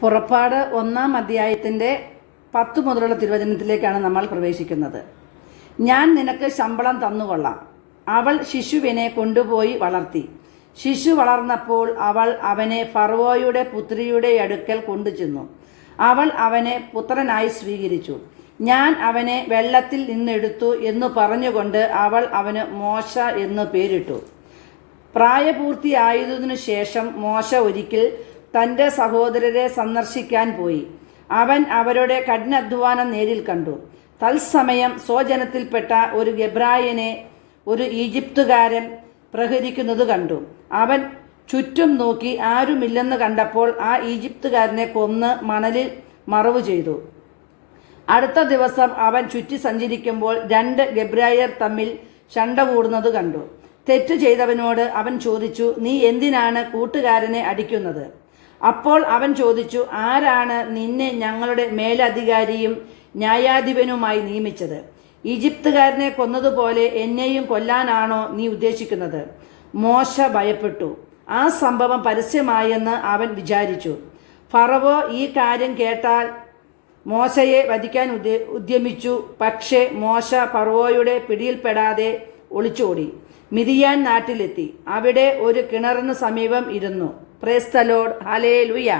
പുറപ്പാട് 1-ാം അധ്യായത്തിൻ്റെ 10 മുതലുള്ള തിരുവചനത്തിലേക്കാണ് നമ്മൾ പ്രവേശിക്കുന്നത്. ഞാൻ നിനക്ക് ശമ്പളം തന്നുകൊള്ളാം. അവൾ ശിശുവിനെ കൊണ്ടുപോയി വളർത്തി. ശിശു വളർന്നപ്പോൾ അവൾ അവനെ ഫറവോയുടെ പുത്രിയുടെ അടുക്കൽ കൊണ്ടുചെന്നു. അവൾ അവനെ പുത്രനായി സ്വീകരിച്ചു. ഞാൻ അവനെ വെള്ളത്തിൽ നിന്നെടുത്തു എന്നു പറഞ്ഞുകൊണ്ട് അവൾ അവന് മോശ എന്നു പേരിട്ടു. പ്രായപൂർത്തിയായതിനു ശേഷം മോശ ഒരിക്കൽ തൻ്റെ സഹോദരരെ സന്ദർശിക്കാൻ പോയി. അവൻ അവരുടെ കഠിനാധ്വാനം നേരിൽ കണ്ടു. തത്സമയം സ്വജനത്തിൽപ്പെട്ട ഒരു ഗെബ്രായനെ ഒരു ഈജിപ്തുകാരൻ പ്രഹരിക്കുന്നത് കണ്ടു. അവൻ ചുറ്റും നോക്കി ആരുമില്ലെന്ന് കണ്ടപ്പോൾ ആ ഈജിപ്തുകാരനെ കൊന്ന് മണലിൽ മറവു ചെയ്തു. അടുത്ത ദിവസം അവൻ ചുറ്റി സഞ്ചരിക്കുമ്പോൾ 2 ഗെബ്രായർ തമ്മിൽ ശണ്ട കൂടുന്നത് കണ്ടു. തെറ്റ് ചെയ്തവനോട് അവൻ ചോദിച്ചു, നീ എന്തിനാണ് കൂട്ടുകാരനെ അടിക്കുന്നത്? അപ്പോൾ അവൻ ചോദിച്ചു, ആരാണ് നിന്നെ ഞങ്ങളുടെ മേലധികാരിയും ന്യായാധിപനുമായി നിയമിച്ചത്? ഈജിപ്തുകാരനെ കൊന്നതുപോലെ എന്നെയും കൊല്ലാനാണോ നീ ഉദ്ദേശിക്കുന്നത്? മോശ ഭയപ്പെട്ടു. ആ സംഭവം പരസ്യമായെന്ന് അവൻ വിചാരിച്ചു. ഫറവോ ഈ കാര്യം കേട്ടാൽ മോശയെ വധിക്കാൻ ഉദ്യമിച്ചു. പക്ഷേ മോശ ഫറവോയുടെ പിടിയിൽപ്പെടാതെ ഒളിച്ചോടി മിദിയാൻ നാട്ടിലെത്തി. അവിടെ ഒരു കിണറിന് സമീപം ഇരുന്നു. Praise the Lord. ഹല്ലേലൂയ.